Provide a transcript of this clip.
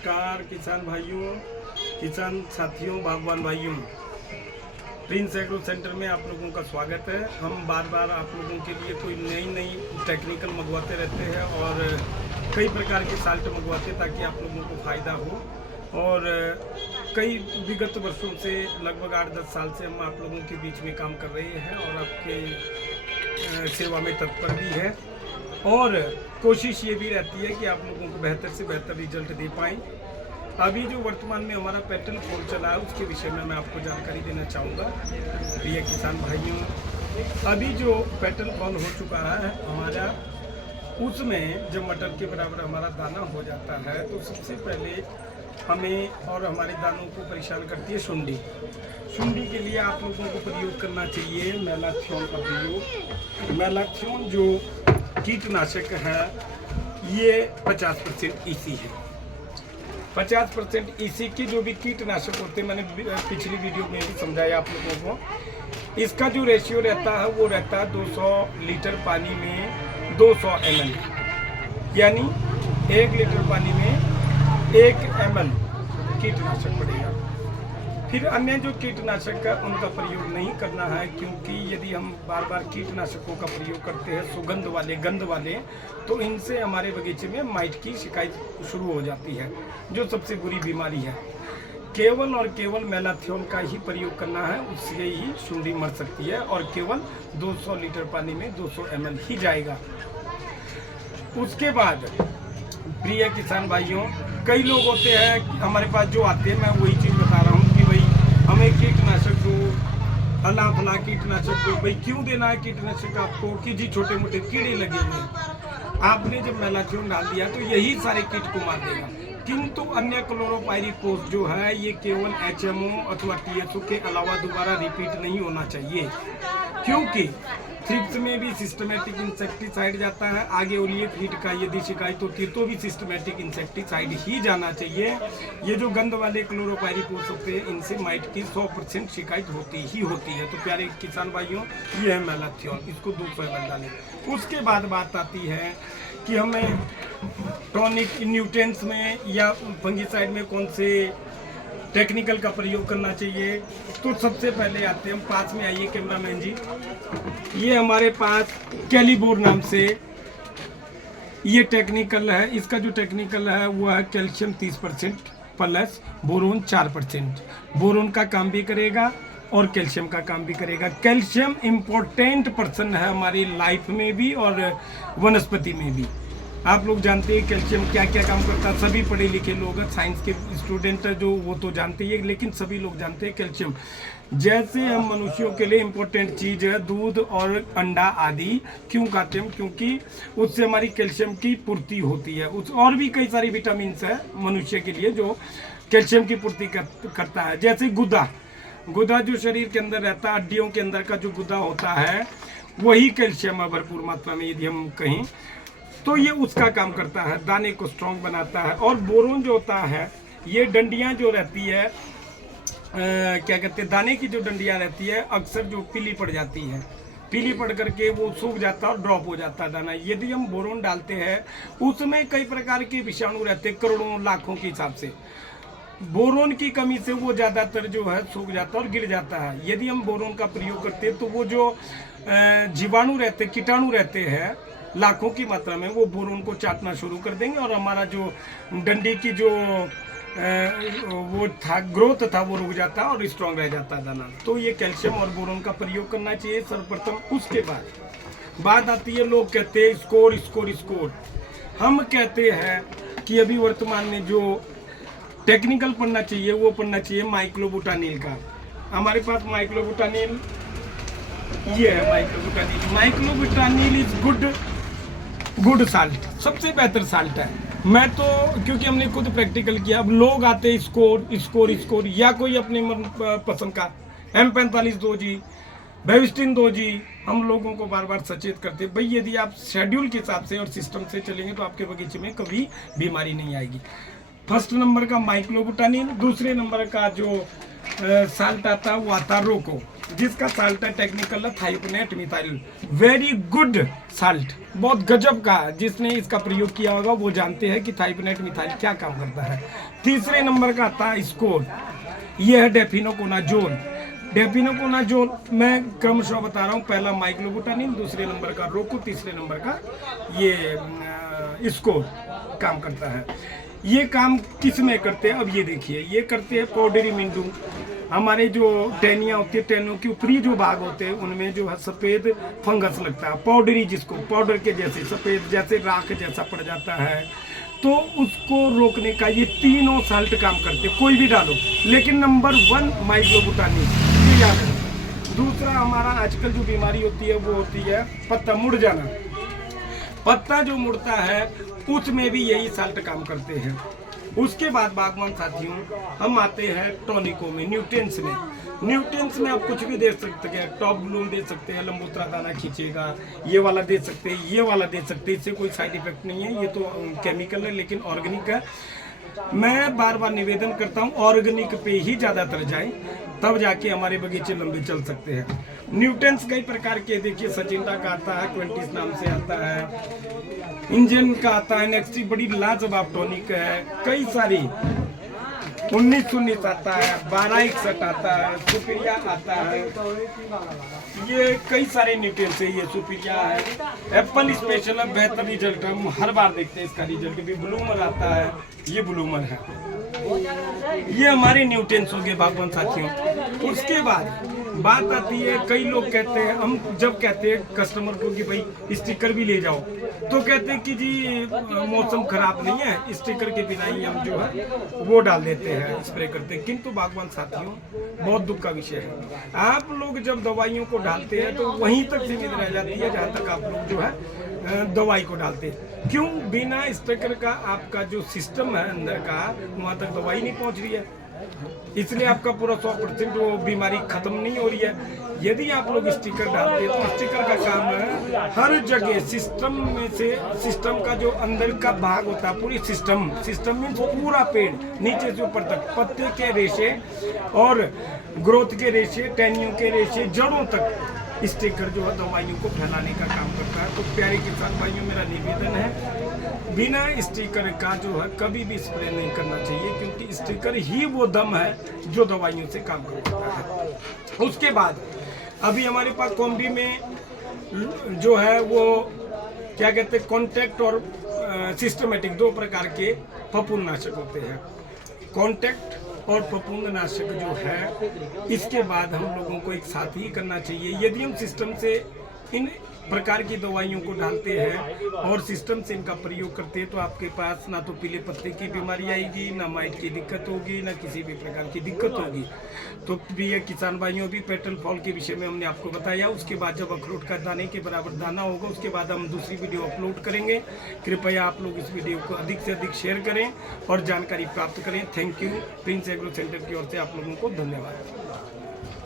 नमस्कार किसान भाइयों, किसान साथियों, बागवान भाइयों। प्रिंस एग्रो सेंटर में आप लोगों का स्वागत है। हम बार बार आप लोगों के लिए कोई नई टेक्निकल मंगवाते रहते हैं और कई प्रकार के साल्ट मंगवाते हैं ताकि आप लोगों को फ़ायदा हो। और कई विगत वर्षों से लगभग 8-10 साल से हम आप लोगों के बीच में काम कर रहे हैं और आपके सेवा में तत्पर भी है। और कोशिश ये भी रहती है कि आप लोगों को बेहतर से बेहतर रिजल्ट दे पाएँ। अभी जो वर्तमान में हमारा पेटल फॉल चला है उसके विषय में मैं आपको जानकारी देना चाहूँगा। प्रिय किसान भाइयों, अभी जो पेटल फॉल हो चुका है हमारा, उसमें जब मटर के बराबर हमारा दाना हो जाता है तो सबसे पहले हमें और हमारे दानों को परेशान करती है सुंडी। सुंडी के लिए आप लोगों को प्रयोग करना चाहिए मैलाथियोन का प्रयोग। मैलाथियोन जो कीटनाशक है ये 50% ईसी है। 50% ईसी की जो भी कीटनाशक होते हैं, मैंने पिछली वीडियो में भी समझाया आप लोगों को। इसका जो रेशियो रहता है वो रहता है 200 लीटर पानी में 200 ml, यानी 1 लीटर पानी में 1 ml कीटनाशक पड़ेगा। फिर अन्य जो कीटनाशक है उनका प्रयोग नहीं करना है, क्योंकि यदि हम बार बार कीटनाशकों का प्रयोग करते हैं सुगंध वाले, गंध वाले, तो इनसे हमारे बगीचे में माइट की शिकायत शुरू हो जाती है, जो सबसे बुरी बीमारी है। केवल और केवल मैलाथियोन का ही प्रयोग करना है, उससे ही सुंडी मर सकती है और केवल 200 लीटर पानी में 200 ml ही जाएगा। उसके बाद प्रिय किसान भाइयों, कई लोग होते हैं हमारे पास जो आते हैं, मैं वही चीज़ बता रहा हूँ कि भाई हमें कीटनाशक दो, फला कीटनाशक दो। भाई क्यों देना है कीटनाशक आपको कि जी छोटे मोटे कीड़े लगे हुए। आपने जब मैलाथियोन डाल दिया तो यही सारे कीट को मार देगा, किंतु अन्य क्लोरोपाइरीफॉस जो है ये केवल HMO अथवा TSO के अलावा दोबारा रिपीट नहीं होना चाहिए, क्योंकि थ्रिप्स में भी सिस्टमेटिक इंसेक्टिसाइड जाता है। आगे ओलिएट हीट का यदि शिकायत होती है तो भी सिस्टमेटिक इंसेक्टिसाइड ही जाना चाहिए। ये जो गंध वाले क्लोरोपाइरीफॉस होते हैं इनसे माइट की 100% शिकायत होती ही होती है। तो प्यारे किसान भाइयों, ये है मैलाथियोन, इसको 200 ml डालें। उसके बाद बात आती है कि हमें टॉनिक न्यूट्रिएंट्स में या फंगिसाइड में कौन से टेक्निकल का प्रयोग करना चाहिए। तो सबसे पहले आते हैं, हम पास में आइए कैमरामैन जी। ये हमारे पास कैलिबोर नाम से ये टेक्निकल है। इसका जो टेक्निकल है वो है कैल्शियम 30% प्लस बोरोन 4%। बोरोन का काम भी करेगा और कैल्शियम का काम भी करेगा। कैल्शियम इम्पोर्टेंट पर्सन है हमारी लाइफ में भी और वनस्पति में भी। आप लोग जानते हैं कैल्शियम क्या क्या काम करता है। सभी पढ़े लिखे लोग हैं, साइंस के स्टूडेंट जो वो तो जानते ही है, लेकिन सभी लोग जानते हैं कैल्शियम जैसे हम मनुष्यों के लिए इम्पोर्टेंट चीज़ है दूध और अंडा आदि। क्यों खाते हैं? क्योंकि उससे हमारी कैल्शियम की पूर्ति होती है। उस और भी कई सारी विटामिन है मनुष्य के लिए जो कैल्शियम की पूर्ति करता है। जैसे गुदा जो शरीर के अंदर रहता है, हड्डियों के अंदर का जो गुदा होता है वही कैल्शियम है भरपूर मात्रा में, यदि हम कहें तो ये उसका काम करता है, दाने को स्ट्रॉन्ग बनाता है। और बोरोन जो होता है ये डंडियां जो रहती है, क्या कहते हैं, दाने की जो डंडियां रहती है अक्सर जो पीली पड़ जाती है, पीली पड़ करके वो सूख जाता है और ड्रॉप हो जाता है दाना। यदि हम बोरोन डालते हैं उसमें कई प्रकार के विषाणु रहते हैं, करोड़ों लाखों के हिसाब से। बोरोन की कमी से वो ज़्यादातर जो है सूख जाता है और गिर जाता है। यदि हम बोरोन का प्रयोग करते हैं तो वो जो जीवाणु रहते, कीटाणु रहते हैं लाखों की मात्रा में, वो बोरोन को चाटना शुरू कर देंगे और हमारा जो डंडी की जो वो था ग्रोथ था वो रुक जाता है और स्ट्रांग रह जाता है दाना। तो ये कैल्शियम और बोरोन का प्रयोग करना चाहिए सर्वप्रथम। उसके बाद बात आती है, लोग कहते हैं स्कोर स्कोर स्कोर। हम कहते हैं कि अभी वर्तमान में जो टेक्निकल पढ़ना चाहिए वो पढ़ना चाहिए माइक्लोबुटानिल का। हमारे पास माइक्लोबुटानिल ये है। माइक्लोबुटानिल इज गुड साल्ट, सबसे बेहतर साल्ट है। मैं तो क्योंकि हमने खुद प्रैक्टिकल किया, अब लोग आते स्कोर या कोई अपने मन पसंद का M45 दो जी, बेविस्टिन दो जी। हम लोगों को बार बार सचेत करते भाई यदि आप शेड्यूल के हिसाब से और सिस्टम से चलेंगे तो आपके बगीचे में कभी बीमारी नहीं आएगी। फर्स्ट नंबर का माइक्लोबुटानिल, दूसरे नंबर का जो साल्ट आता है वो आता रोको। जिसका साल्ट है technical thionite methyl, very good salt, बहुत गजब का। जिसने इसका प्रयोग किया होगा वो जानते हैं कि थाइयोनाइट मिथाइल क्या काम करता है। तीसरे नंबर का आता है स्कोर, ये है डेफिनोकोनाजोल। डेफिनोकोनाजोल मैं क्रमशः बता रहा हूँ, पहला माइक्लोबुटानिन, दूसरे नंबर का रोको, तीसरे नंबर का ये स्कोर काम करता है। ये काम किस में करते हैं, अब ये देखिए, ये करते हैं पाउडरी मिंडू। हमारे जो टहनियाँ होती है, टहनियों के ऊपरी जो भाग होते हैं उनमें जो है सफ़ेद फंगस लगता है, पाउडरी, जिसको पाउडर के जैसे सफ़ेद जैसे राख जैसा पड़ जाता है, तो उसको रोकने का ये तीनों साल्ट काम करते हैं, कोई भी डालो। लेकिन नंबर 1 माइक्लोबुटानिन, ये याद है। दूसरा हमारा आजकल जो बीमारी होती है वो होती है पत्ता मुड़ जाना। पत्ता जो मुड़ता है उसमें भी यही साल्ट काम करते हैं। उसके बाद बागवान साथियों हम आते हैं टॉनिकों में, न्यूट्रिएंट्स में। न्यूट्रिएंट्स में आप कुछ भी दे सकते हैं, टॉप ब्लूम दे सकते हैं, लंबोत्रा दाना खींचेगा, ये वाला दे सकते हैं, ये वाला दे सकते हैं, इससे कोई साइड इफेक्ट नहीं है, ये तो केमिकल है लेकिन ऑर्गेनिक है। मैं बार बार निवेदन करता हूँ ऑर्गेनिक पे ही ज़्यादातर जाएं, तब जाके हमारे बगीचे लंबे चल सकते हैं। न्यूट्रिएंट्स कई प्रकार के देखिए, सचिंडा का आता है, 20 नाम से आता है, इंजन का आता है, नेक्स्टी बड़ी लाजवाब टॉनिक है, कई सारी 1919 आता है, 1261 आता है, सुपीरिया आता है, ये कई सारे न्यूट्रिएंट्स है। ये सुपीरिया है, एप्पल स्पेशल है, बेहतर रिजल्ट हम हर बार देखते हैं इसका रिजल्ट भी। ब्लूमर आता है, ये ब्लूमर है। ये हमारे न्यूट्रिएंट्स हो गए बागवान साथियों। उसके बाद बात आती है, कई लोग कहते हैं, हम जब कहते हैं कस्टमर को कि भाई स्टिकर भी ले जाओ, तो कहते हैं कि जी मौसम खराब नहीं है, स्टिकर के बिना ही हम जो है वो डाल देते हैं, स्प्रे करते हैं। किंतु बागवान साथियों बहुत दुख का विषय है, आप लोग जब दवाइयों को डालते हैं तो वहीं तक सीमित रह जाती है जहाँ तक आप लोग जो है दवाई को डालते हैं। क्यों? बिना स्टिकर का आपका जो सिस्टम है अंदर का, वहाँ तक दवाई नहीं पहुँच रही है, इसलिए आपका पूरा 100% वो बीमारी खत्म नहीं हो रही है। यदि आप लोग स्टिकर डालते हैं तो स्टिकर का काम है हर जगह सिस्टम में से, सिस्टम का जो अंदर का भाग होता है, पूरी सिस्टम मीन्स पूरा पेड़ नीचे से ऊपर तक, पत्ते के रेशे और ग्रोथ के रेशे, टहनियों के रेशे, जड़ों तक स्टिकर जो है दवाइयों को फैलाने का काम करता है। तो प्यारे किसान भाइयों, मेरा निवेदन है, बिना स्टिकर का जो है कभी भी स्प्रे नहीं करना चाहिए, क्योंकि स्टिकर ही वो दम है जो दवाइयों से काम करता है। उसके बाद अभी हमारे पास कॉम्बी में जो है वो क्या कहते हैं, कॉन्टैक्ट और सिस्टमेटिक, 2 प्रकार के फफूंदनाशक होते हैं। कॉन्टैक्ट और फफूंदनाशक जो है, इसके बाद हम लोगों को एक साथ ही करना चाहिए। यदि हम सिस्टम से इन प्रकार की दवाइयों को डालते हैं और सिस्टम से इनका प्रयोग करते हैं, तो आपके पास ना तो पीले पत्ते की बीमारी आएगी, ना माइट की दिक्कत होगी, ना किसी भी प्रकार की दिक्कत होगी। तो प्रिय किसान भाइयों, भी पेट्रोल फॉल के विषय में हमने आपको बताया। उसके बाद जब अखरोट का दाने के बराबर दाना होगा, उसके बाद हम दूसरी वीडियो अपलोड करेंगे। कृपया आप लोग इस वीडियो को अधिक से अधिक शेयर करें और जानकारी प्राप्त करें। Thank you. Prince agro centre की ओर से आप लोगों को धन्यवाद।